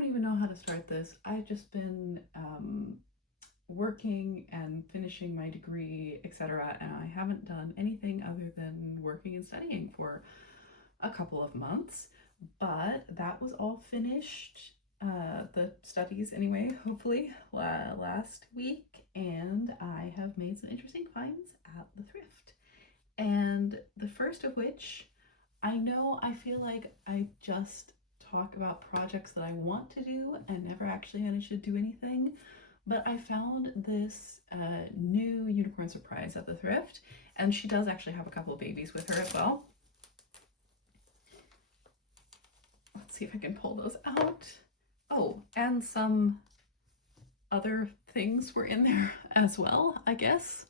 don't even know how to start this. I've just been working and finishing my degree, etc. And I haven't done anything other than working and studying for a couple of months. But that was all finished, the studies anyway, hopefully, last week. And I have made some interesting finds at the thrift. And the first of which, I feel like I just talk about projects that I want to do and never actually manage to do anything. But I found this new unicorn surprise at the thrift, and she does actually have a couple of babies with her as well. Let's see if I can pull those out. Oh, and some other things were in there as well, I guess.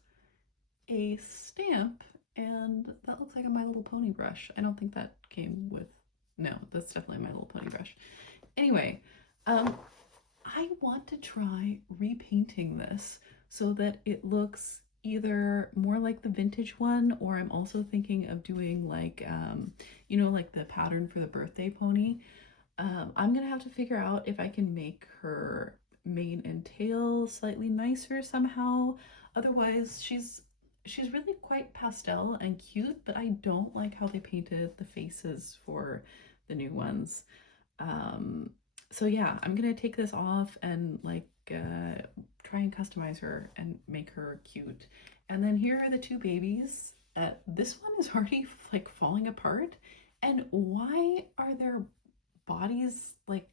A stamp, and that looks like a My Little Pony brush. I don't think that came with, no, that's definitely My Little Pony brush. Anyway, I want to try repainting this so that it looks either more like the vintage one, or I'm also thinking of doing like, like the pattern for the birthday pony. I'm gonna have to figure out if I can make her mane and tail slightly nicer somehow. Otherwise, she's really quite pastel and cute, but I don't like how they painted the faces for the new ones. So yeah, I'm gonna take this off and try and customize her and make her cute. And then here are the two babies. This one is already like falling apart. And why are their bodies like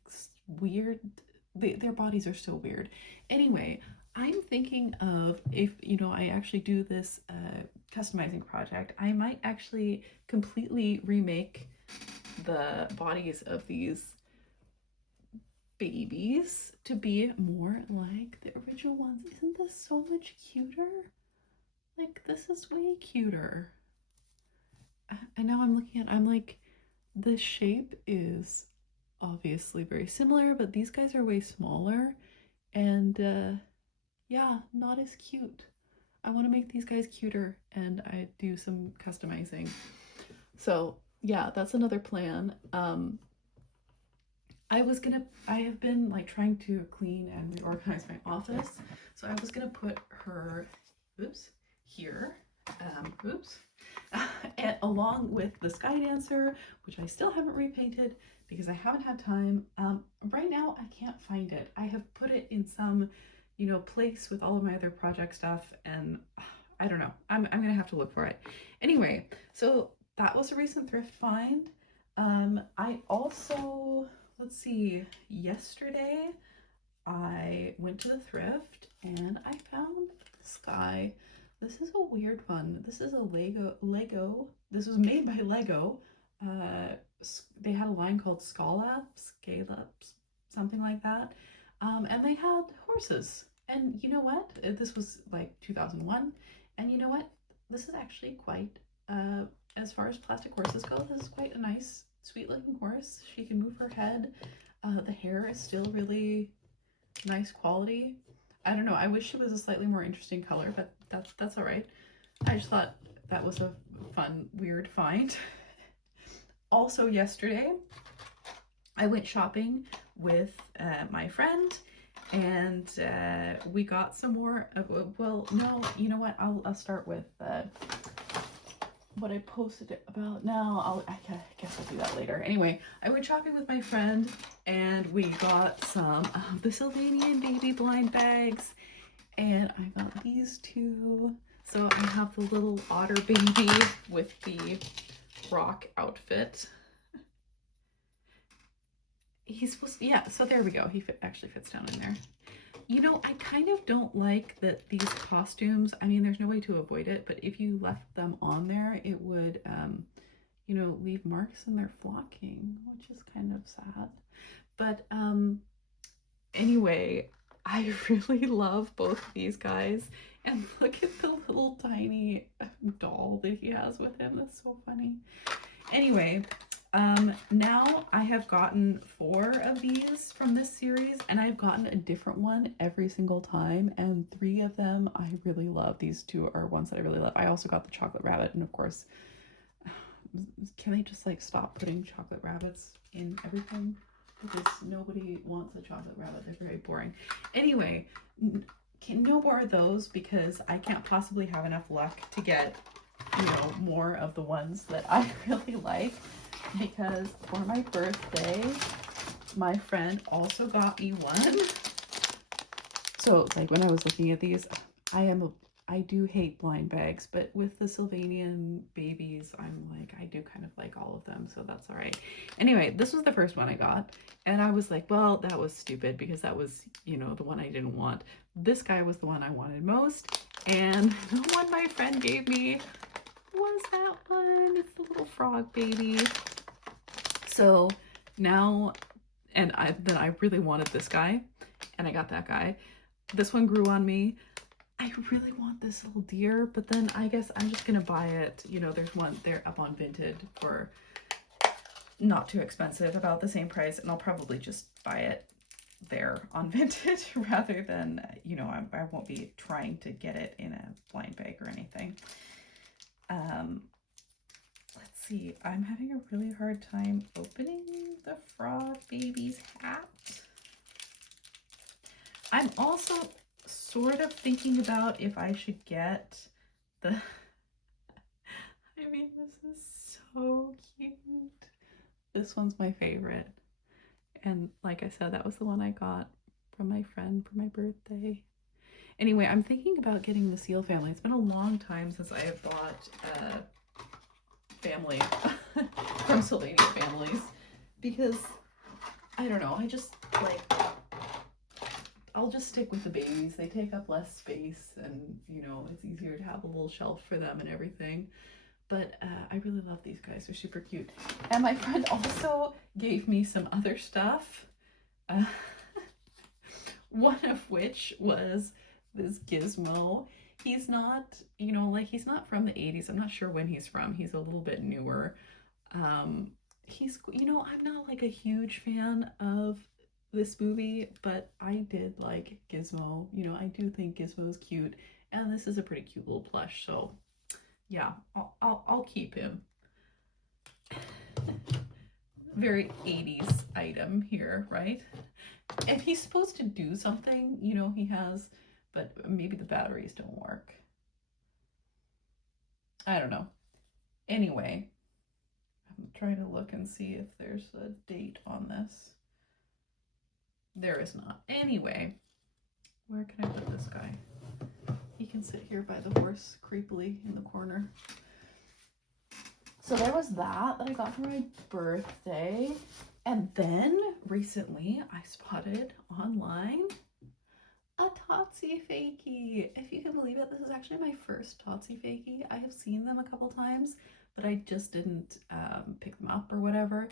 weird? Their bodies are so weird. Anyway, I'm thinking of, if I actually do this customizing project, I might actually completely remake the bodies of these babies to be more like the original ones. Isn't this so much cuter? Like, this is way cuter. And now I'm looking at, I'm like, the shape is obviously very similar, but these guys are way smaller, and yeah, not as cute. I want to make these guys cuter, and I do some customizing. So yeah, that's another plan. I have been like trying to clean and reorganize my office. So I was gonna put her, oops, here, oops, and along with the Sky Dancer, which I still haven't repainted because I haven't had time. Right now I can't find it. I have put it in some, place with all of my other project stuff, and I don't know. I'm gonna have to look for it. Anyway, so that was a recent thrift find. I also, let's see, yesterday I went to the thrift and I found this guy. This is a weird one. This is a Lego. This was made by Lego. They had a line called Scala, something like that. And they had horses. And you know what? This was like 2001. And you know what? This is actually quite, as far as plastic horses go, this is quite a nice, sweet looking horse. She can move her head. The hair is still really nice quality. I don't know. I wish it was a slightly more interesting color, but that's all right. I just thought that was a fun, weird find. Also yesterday, I went shopping with my friend, and we got some more. Well, no, you know what? I'll start with what I posted about now. I guess I'll do that later. Anyway, I went shopping with my friend, and we got some of the Sylvanian baby blind bags, and I got these two. So I have the little otter baby with the rock outfit. He's supposed to, yeah, so there we go. He actually fits down in there. I kind of don't like that these costumes, I mean, there's no way to avoid it, but if you left them on there, it would, leave marks in their flocking, which is kind of sad. But anyway, I really love both of these guys. And look at the little tiny doll that he has with him. That's so funny. Anyway, now I have gotten 4 of these from this series, and I've gotten a different one every single time, and 3 of them I really love. These 2 are ones that I really love. I also got the chocolate rabbit, and of course, can they just like stop putting chocolate rabbits in everything? because nobody wants a chocolate rabbit. They're very boring. Anyway, no more of those because I can't possibly have enough luck to get, you know, more of the ones that I really like, because for my birthday, my friend also got me one. So it's like when I was looking at these, I do hate blind bags, but with the Sylvanian babies, I'm like, I do kind of like all of them, so that's all right. Anyway, this was the first one I got, and I was like, well, that was stupid because that was, you know, the one I didn't want. This guy was the one I wanted most, and the one my friend gave me was that one. It's the little frog baby. So now, and then I really wanted this guy, and I got that guy. This one grew on me. I really want this little deer, but then I guess I'm just gonna buy it. You know, there's one, they're up on Vinted for not too expensive, about the same price, and I'll probably just buy it there on Vinted rather than, you know, I won't be trying to get it in a blind bag or anything. Let's see, I'm having a really hard time opening the frog baby's hat. I'm also sort of thinking about if I should get the I mean, this is so cute. This one's my favorite, and like I said, that was the one I got from my friend for my birthday. Anyway, I'm thinking about getting the seal family. It's been a long time since I have bought family from Sylvania families, because I don't know, I just like, I'll just stick with the babies. They take up less space, and you know, it's easier to have a little shelf for them and everything. But I really love these guys. They're super cute. And my friend also gave me some other stuff. One of which was this gizmo. He's not, you know, like, he's not from the 80s. I'm not sure when he's from. He's a little bit newer. He's, you know, I'm not like a huge fan of this movie, but I did like Gizmo. You know, I do think Gizmo's cute, and this is a pretty cute little plush, so yeah, I'll keep him. Very 80s item here, right? And he's supposed to do something, you know, he has, but maybe the batteries don't work. I don't know. Anyway, I'm trying to look and see if there's a date on this. There is not. Anyway, where can I put this guy? He can sit here by the horse creepily in the corner. So there was that I got for my birthday. And then recently I spotted online a Totsie Fakie. If you can believe it, this is actually my first Totsie Fakie. I have seen them a couple times, but I just didn't pick them up or whatever.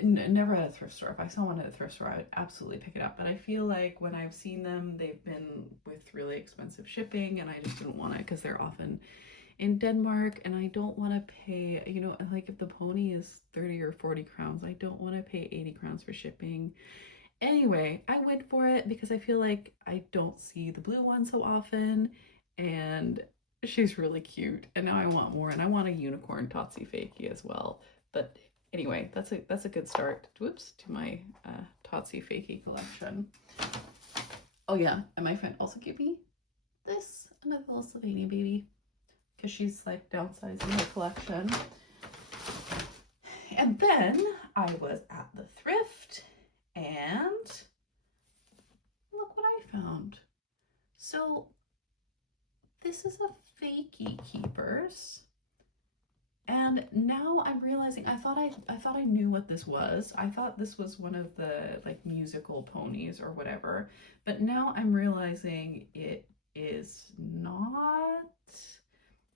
Never at a thrift store. If I saw one at a thrift store, I would absolutely pick it up. But I feel like when I've seen them, they've been with really expensive shipping, and I just didn't want it because they're often in Denmark, and I don't want to pay, you know, like if the pony is 30 or 40 crowns, I don't want to pay 80 crowns for shipping. Anyway, I went for it because I feel like I don't see the blue one so often, and she's really cute, and now I want more, and I want a unicorn Totsie Fakie as well. But anyway, that's a good start, whoops, to my Totsie Fakie collection. Oh yeah, and my friend also gave me this, another little Sylvania baby, because she's like downsizing her collection. And then I was at the thrift, and look what I found. So this is a Fakie Keepers. And now I'm realizing, I thought I knew what this was. I thought this was one of the like musical ponies or whatever, but now I'm realizing it is not,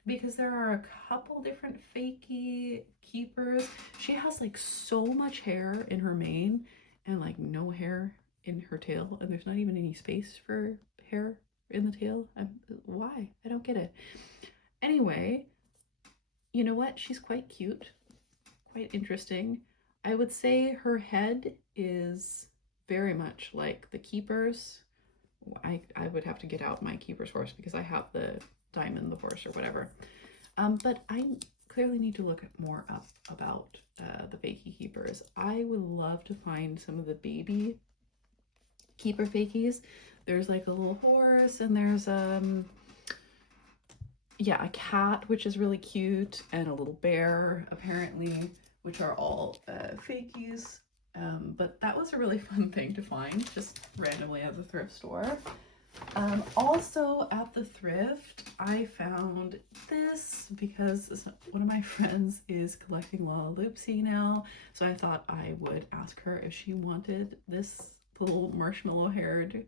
because there are a couple different Fakie Keepers. She has like so much hair in her mane and like no hair in her tail, and there's not even any space for hair in the tail. Why? I don't get it. Anyway, you know what? She's quite cute, quite interesting. I would say her head is very much like the Keepers. I would have to get out my Keeper's horse because I have the Diamond the horse or whatever. But I clearly need to look more up about the fakie keepers. I would love to find some of the baby keeper fakies. There's like a little horse, and there's yeah, a cat, which is really cute, and a little bear apparently, which are all fakies. But that was a really fun thing to find just randomly at the thrift store. Also at the thrift, I found this because one of my friends is collecting Lalaloopsy now. So I thought I would ask her if she wanted this little marshmallow haired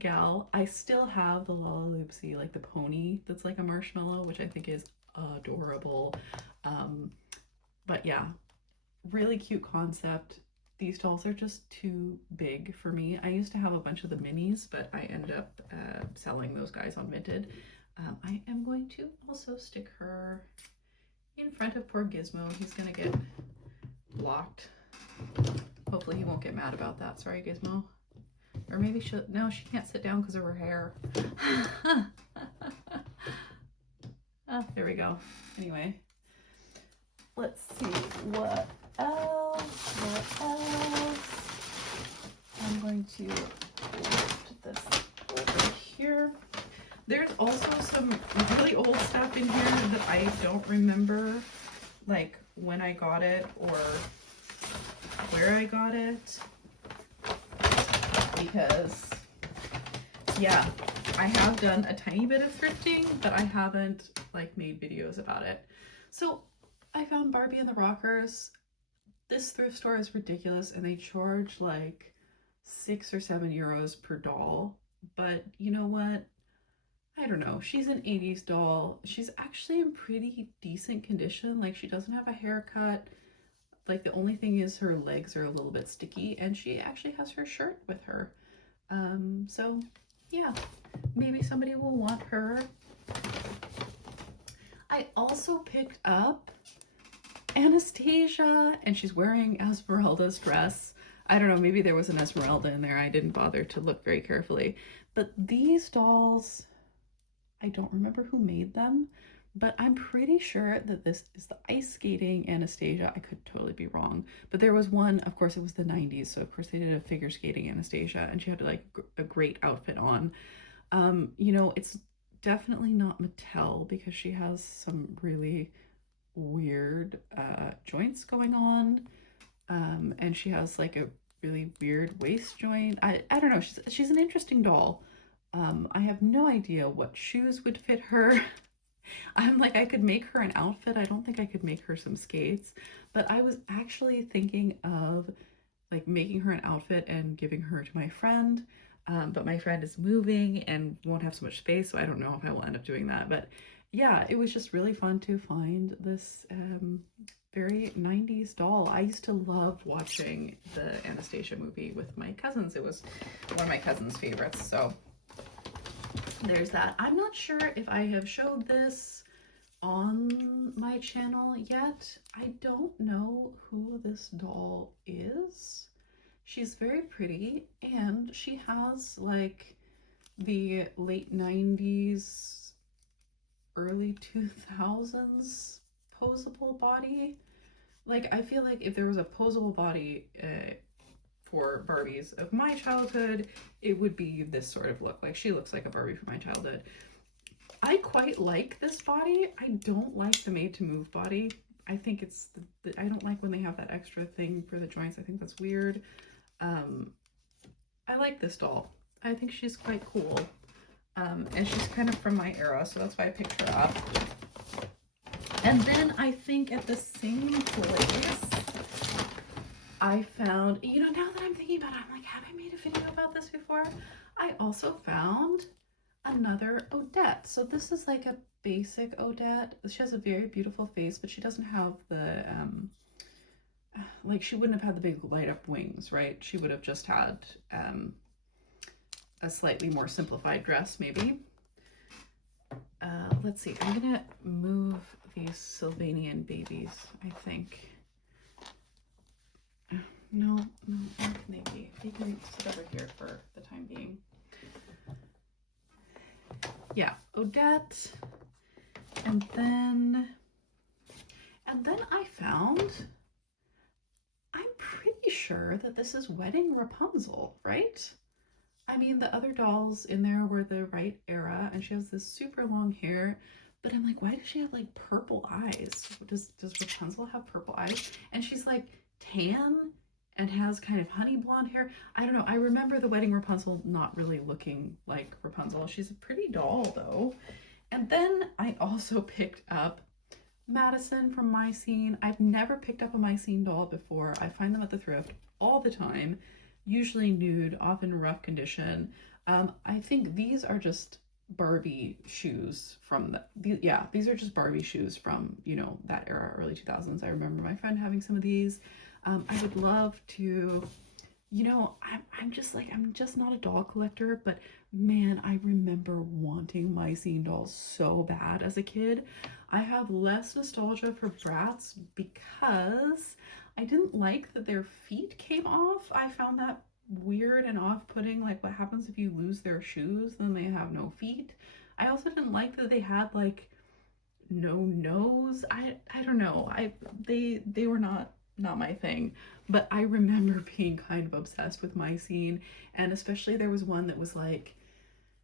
gal. I still have the Lalaloopsy, like the pony that's like a marshmallow, which I think is adorable. But yeah, really cute concept. These dolls are just too big for me. I used to have a bunch of the minis, but I ended up selling those guys on Vinted. I am going to also stick her in front of poor Gizmo. He's gonna get blocked. Hopefully he won't get mad about that. Sorry, Gizmo. Or maybe she'll, no, she can't sit down because of her hair. Oh, there we go. Anyway, let's see what else. I'm going to put this over here. There's also some really old stuff in here that I don't remember, like when I got it or where I got it. Because, yeah, I have done a tiny bit of thrifting, but I haven't like made videos about it. So I found Barbie and the Rockers. This thrift store is ridiculous, and they charge like 6 or 7 euros per doll. But you know what? I don't know. She's an 80s doll. She's actually in pretty decent condition. Like, she doesn't have a haircut. Like, the only thing is her legs are a little bit sticky, and she actually has her shirt with her. So yeah, maybe somebody will want her. I also picked up Anastasia, and she's wearing Esmeralda's dress. I don't know, maybe there was an Esmeralda in there. I didn't bother to look very carefully. But these dolls, I don't remember who made them, but I'm pretty sure that this is the ice skating Anastasia. I could totally be wrong, but there was one, of course it was the 90s, so of course they did a figure skating Anastasia, and she had like a great outfit on. You know, it's definitely not Mattel because she has some really weird joints going on, and she has like a really weird waist joint. I don't know, she's an interesting doll. I have no idea what shoes would fit her. I'm like, I could make her an outfit. I don't think I could make her some skates, but I was actually thinking of like making her an outfit and giving her to my friend. But my friend is moving and won't have so much space, so I don't know if I will end up doing that. But yeah, it was just really fun to find this very 90s doll. I used to love watching the Anastasia movie with my cousins. It was one of my cousins' favorites, so there's that. I'm not sure if I have showed this on my channel yet. I don't know who this doll is. She's very pretty, and she has like the late 90s, early 2000s posable body. Like, I feel like if there was a posable body for Barbies of my childhood, it would be this sort of look. Like, she looks like a Barbie from my childhood. I quite like this body. I don't like the made to move body. I think it's I don't like when they have that extra thing for the joints. I think that's weird. I like this doll. I think she's quite cool. And she's kind of from my era, so that's why I picked her up. And then I think at the same place, I found, you know, now that I'm thinking about it, I'm like, have I made a video about this before? I also found another Odette. So this is like a basic Odette. She has a very beautiful face, but she doesn't have the, like, she wouldn't have had the big light up wings, right? She would have just had a slightly more simplified dress, maybe. Let's see, I'm gonna move these Sylvanian babies, I think. No, where can they be? They can sit over here for the time being. Yeah, Odette. And then And then I found, I'm pretty sure that this is Wedding Rapunzel, right? I mean, the other dolls in there were the right era, and she has this super long hair, but I'm like, why does she have like purple eyes? Does Rapunzel have purple eyes? And she's like tan and has kind of honey blonde hair. I don't know. I remember the Wedding Rapunzel not really looking like Rapunzel. She's a pretty doll though. And then I also picked up Madison from My Scene. I've never picked up a My Scene doll before. I find them at the thrift all the time, usually nude, often rough condition. I think these are just Barbie shoes from these are just Barbie shoes from, you know, that era, early 2000s. I remember my friend having some of these. I would love to, you know, I'm just not a doll collector, but man, I remember wanting My Scene dolls so bad as a kid. I have less nostalgia for Bratz because I didn't like that their feet came off. I found that weird and off-putting. Like, what happens if you lose their shoes? Then they have no feet. I also didn't like that they had like no nose. I don't know. They were not my thing, but I remember being kind of obsessed with My Scene, and especially there was one that was like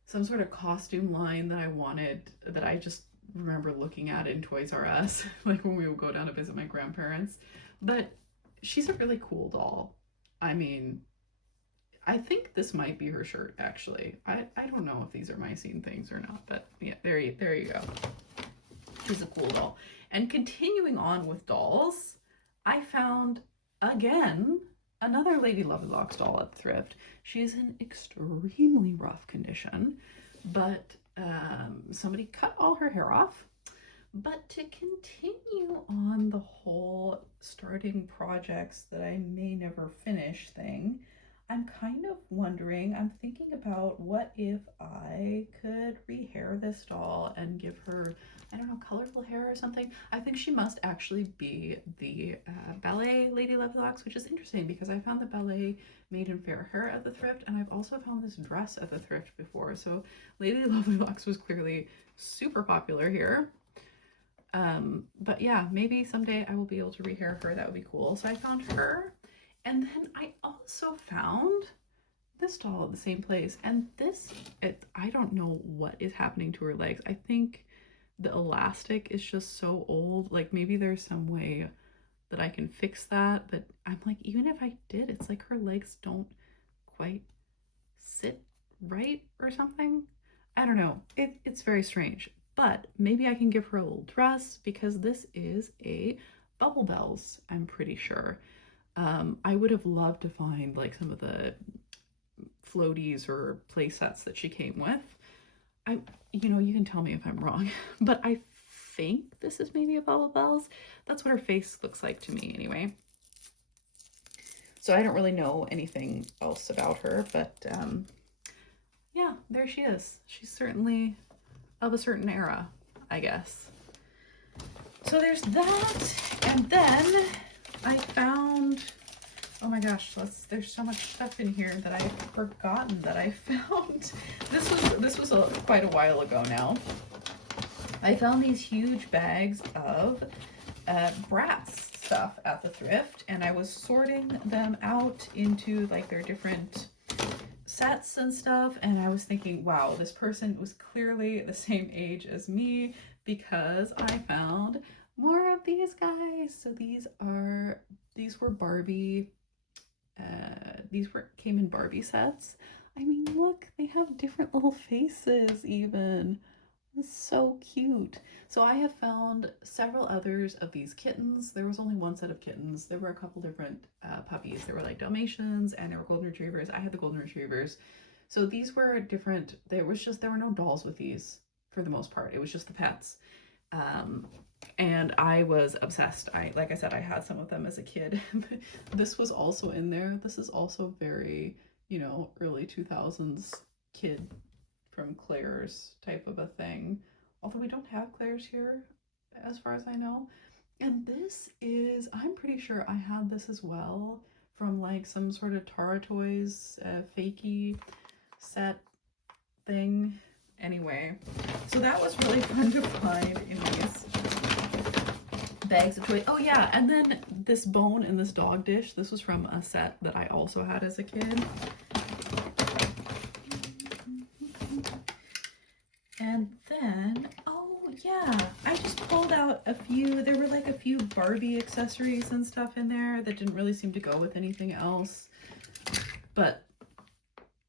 some sort of costume line that I wanted, that I just remember looking at in Toys R Us, like when we would go down to visit my grandparents. But she's a really cool doll. I mean, I think this might be her shirt, actually. I don't know if these are My Scene things or not, but yeah, there you go. She's a cool doll. And continuing on with dolls, I found, again, another Lady Lovely doll at the thrift. She's in extremely rough condition, but somebody cut all her hair off. But to continue on the whole starting projects that I may never finish thing, I'm kind of wondering, I'm thinking about what if I could rehair this doll and give her, I don't know, colorful hair or something. I think she must actually be the ballet Lady Lovely, which is interesting because I found the ballet made in fair hair at the thrift, and I've also found this dress at the thrift before. So Lady Lovely was clearly super popular here. But yeah, maybe someday I will be able to rehair her. That would be cool. So I found her. And then I also found this doll at the same place. And I don't know what is happening to her legs. I think the elastic is just so old. Like, maybe there's some way that I can fix that. But I'm like, even if I did, it's like her legs don't quite sit right or something. I don't know. It's very strange. But maybe I can give her a little dress, because this is a Bubble Bells, I'm pretty sure. I would have loved to find like some of the floaties or play sets that she came with. You know, you can tell me if I'm wrong, but I think this is maybe a Bubble Bells. That's what her face looks like to me anyway. So I don't really know anything else about her, but yeah, there she is. She's certainly of a certain era, I guess. So there's that, and then I found, oh my gosh, there's so much stuff in here that I've forgotten that I found. This was quite a while ago now. I found these huge bags of Bratz stuff at the thrift, and I was sorting them out into like their different sets and stuff, and I was thinking, wow, this person was clearly the same age as me, because I found more of these guys. So these were Barbie, came in Barbie sets. I mean, look, they have different little faces even. It's so cute. So I have found several others of these kittens. There was only one set of kittens. There were a couple different puppies. There were like Dalmatians and there were Golden Retrievers. I had the Golden Retrievers. So these were different. There were no dolls with these for the most part. It was just the pets. And I was obsessed. Like I said, I had some of them as a kid. This was also in there. This is also very, you know, early 2000s kid from Claire's type of a thing. Although we don't have Claire's here, as far as I know. And this is, I'm pretty sure I had this as well from like some sort of Tara Toys fakey set thing. Anyway, so that was really fun to find in bags of toys. Oh yeah, and then this bone and this dog dish. This was from a set that I also had as a kid. And then, oh yeah, I just pulled out a few. There were like a few Barbie accessories and stuff in there that didn't really seem to go with anything else. But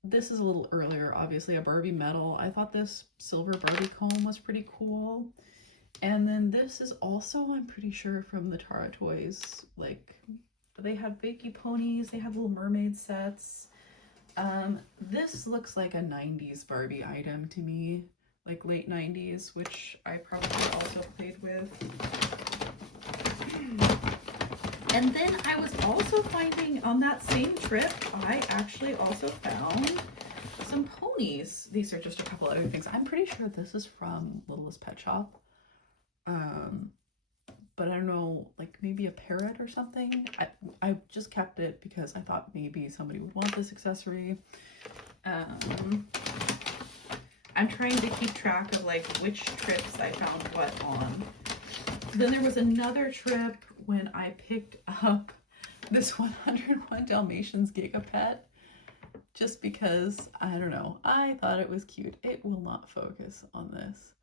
this is a little earlier, obviously, a Barbie medal. I thought this silver Barbie comb was pretty cool. And then this is also, I'm pretty sure, from the Tara Toys. Like, they have Fakey ponies, they have Little Mermaid sets. This looks like a 90s Barbie item to me, like late 90s, which I probably also played with. And then I was also finding on that same trip, I actually also found some ponies. These are just a couple other things. I'm pretty sure this is from Littlest Pet Shop. But I don't know, like maybe a parrot or something. I just kept it because I thought maybe somebody would want this accessory. I'm trying to keep track of like which trips I found what on. Then there was another trip when I picked up this 101 Dalmatians Gigapet just because, I don't know, I thought it was cute. It will not focus on this.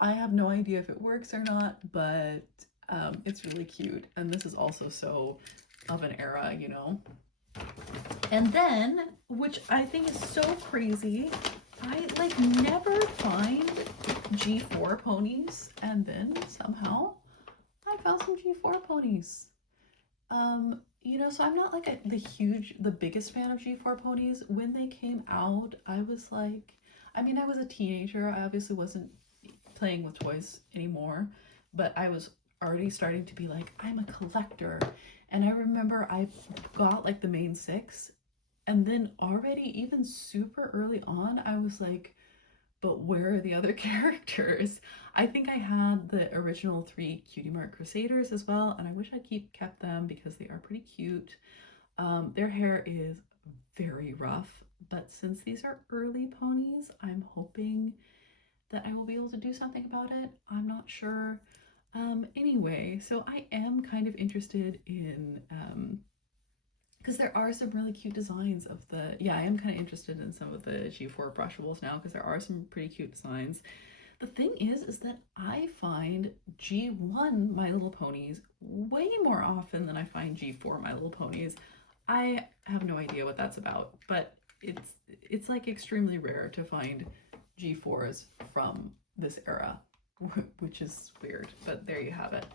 I have no idea if it works or not, but it's really cute. And this is also so of an era, you know. And then, which I think is so crazy, I like never find G4 ponies, and then somehow I found some G4 ponies. You know, so I'm not like the biggest fan of G4 ponies. When they came out, I was like, I mean, I was a teenager. I obviously wasn't playing with toys anymore, but I was already starting to be like, I'm a collector. And I remember I got like the main 6, and then already even super early on I was like, but where are the other characters? I think I had the original 3 Cutie Mark Crusaders as well, and I wish I kept them because they are pretty cute. Their hair is very rough, but since these are early ponies, I'm hoping that I will be able to do something about it. I'm not sure. Anyway, so I am kind of interested in, because there are some really cute designs of the, yeah, I am kind of interested in some of the G4 brushables now because there are some pretty cute designs. The thing is that I find G1 My Little Ponies way more often than I find G4 My Little Ponies. I have no idea what that's about, but it's like extremely rare to find G4s from this era, which is weird, but there you have it.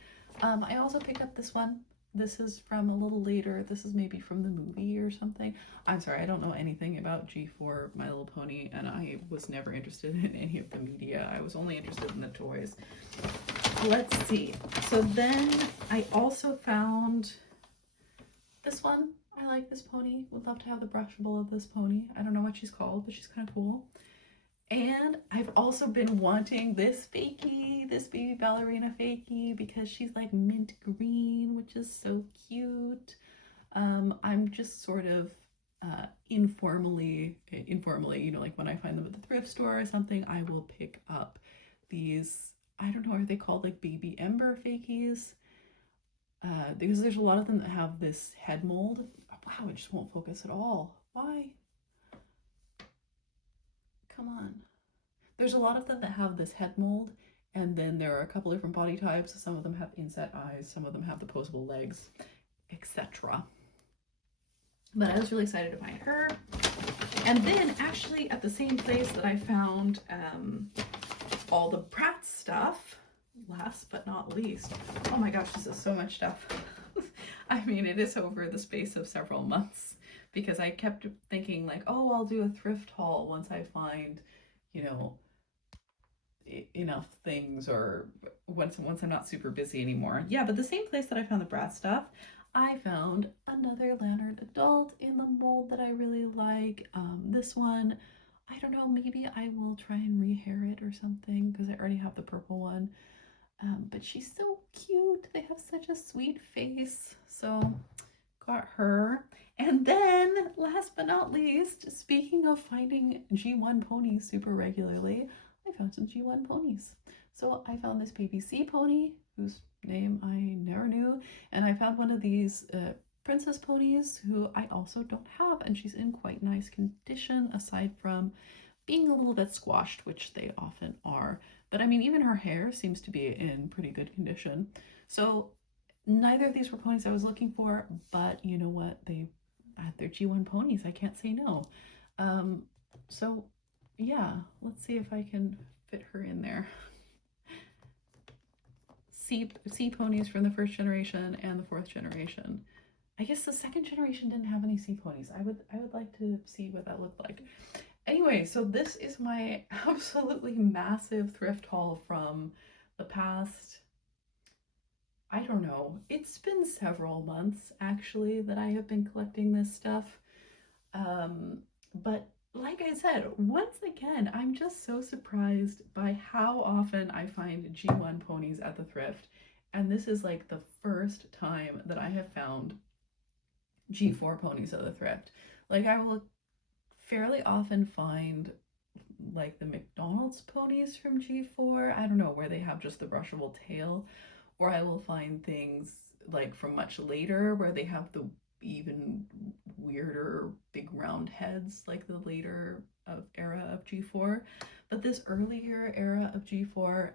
I also picked up this one. This is from a little later. This is maybe from the movie or something. I'm sorry, I don't know anything about G4 My Little Pony, and I was never interested in any of the media. I was only interested in the toys. Let's see. So then I also found this one. I like this pony. Would love to have the brushable of this pony. I don't know what she's called, but she's kind of cool. And I've also been wanting this fakie, this baby ballerina fakie, because she's like mint green, which is so cute. I'm just sort of informally, you know, like when I find them at the thrift store or something, I will pick up these, I don't know, are they called like baby ember fakies? Because there's a lot of them that have this head mold. Wow, it just won't focus at all. Why? Come on. There's a lot of them that have this head mold, and then there are a couple different body types. Some of them have inset eyes, some of them have the posable legs, etc. But I was really excited to find her. And then actually at the same place that I found all the Bratz stuff, last but not least, oh my gosh, this is so much stuff. I mean, it is over the space of several months because I kept thinking like, oh, I'll do a thrift haul once I find, you know, enough things, or once I'm not super busy anymore. Yeah, but the same place that I found the Bratz stuff, I found another Lantern Adult in the mold that I really like. This one, I don't know, maybe I will try and rehair it or something because I already have the purple one. But she's so cute. They have such a sweet face. So got her. And then last but not least, speaking of finding G1 ponies super regularly, I found some G1 ponies. So I found this baby C pony who's name I never knew. And I found one of these princess ponies who I also don't have, and she's in quite nice condition aside from being a little bit squashed, which they often are. But I mean, even her hair seems to be in pretty good condition. So neither of these were ponies I was looking for, but you know what? They're G1 ponies. I can't say no. Um, so yeah, let's see if I can fit her in there. C ponies from the first generation and the fourth generation. I guess the second generation didn't have any C ponies. I would like to see what that looked like. Anyway, so this is my absolutely massive thrift haul from the past, I don't know, it's been several months actually that I have been collecting this stuff. But like I said, once again, I'm just so surprised by how often I find G1 ponies at the thrift. And this is like the first time that I have found G4 ponies at the thrift. Like I will fairly often find like the McDonald's ponies from G4. I don't know, where they have just the brushable tail, or I will find things like from much later where they have the even weirder big round heads, like the later era of G4. But this earlier era of G4,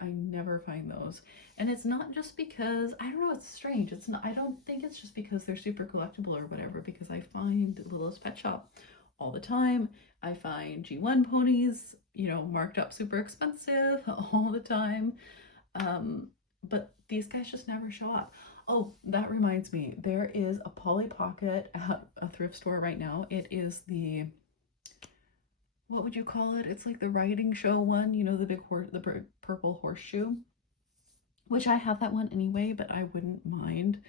I never find those. And it's not just because, I don't know, it's strange. It's not, I don't think it's just because they're super collectible or whatever, because I find Littlest Pet Shop all the time. I find G1 ponies, you know, marked up super expensive all the time. But these guys just never show up. Oh, that reminds me, there is a Polly Pocket at a thrift store right now. It is the, what would you call it? It's like the riding show one, you know, the big horse, the purple horseshoe, which I have that one anyway, but I wouldn't mind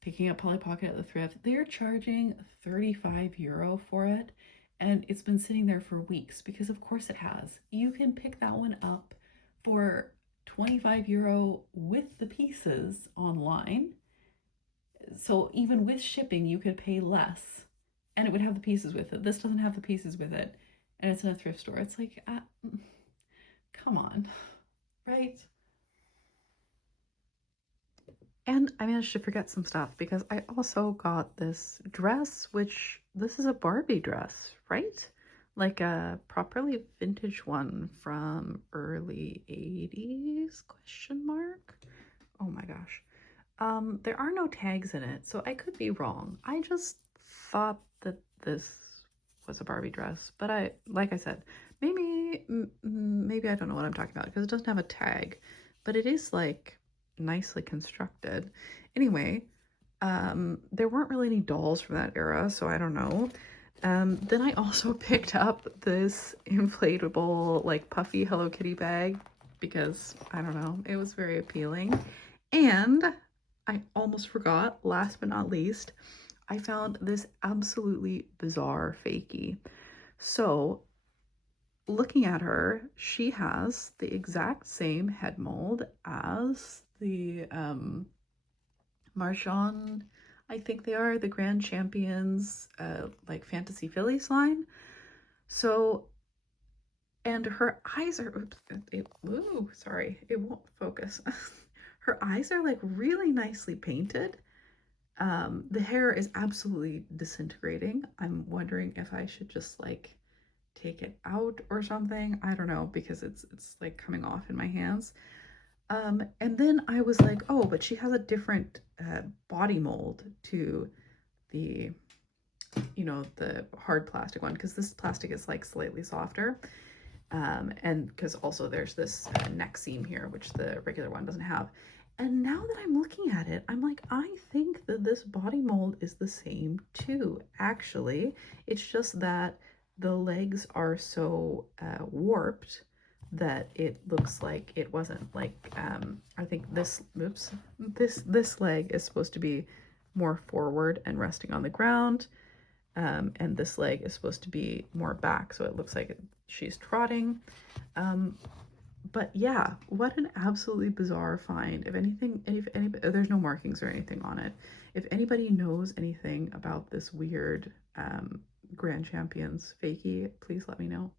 picking up Polly Pocket at the thrift. They're charging 35 euro for it, and it's been sitting there for weeks because of course it has. You can pick that one up for 25 euro with the pieces online. So even with shipping, you could pay less and it would have the pieces with it. This doesn't have the pieces with it, and it's in a thrift store. It's like, come on, right? And I managed to forget some stuff because I also got this dress, which this is a Barbie dress, right? Like a properly vintage one from early 80s, question mark. Oh my gosh. There are no tags in it, so I could be wrong. I just thought that this was a Barbie dress, but like I said, maybe I don't know what I'm talking about because it doesn't have a tag, but it is like nicely constructed. Anyway, there weren't really any dolls from that era, so I don't know. Then I also picked up this inflatable, like puffy Hello Kitty bag because I don't know, it was very appealing. And I almost forgot, last but not least, I found this absolutely bizarre fakie. So looking at her, she has the exact same head mold as the Marchand, I think they are, the Grand Champions, like Fantasy Fillies line. So, and her eyes are, sorry, it won't focus. Her eyes are like really nicely painted. The hair is absolutely disintegrating. I'm wondering if I should just like take it out or something. I don't know, because it's like coming off in my hands. And then I was like, oh, but she has a different body mold to the, you know, the hard plastic one, because this plastic is like slightly softer. And because also there's this neck seam here, which the regular one doesn't have. And now that I'm looking at it, I'm like, I think that this body mold is the same too, actually. It's just that the legs are so warped that it looks like it wasn't like, I think this leg is supposed to be more forward and resting on the ground. And this leg is supposed to be more back, so it looks like she's trotting. But yeah, what an absolutely bizarre find. If anything, if anybody, there's no markings or anything on it. If anybody knows anything about this weird Grand Champions fakie, please let me know.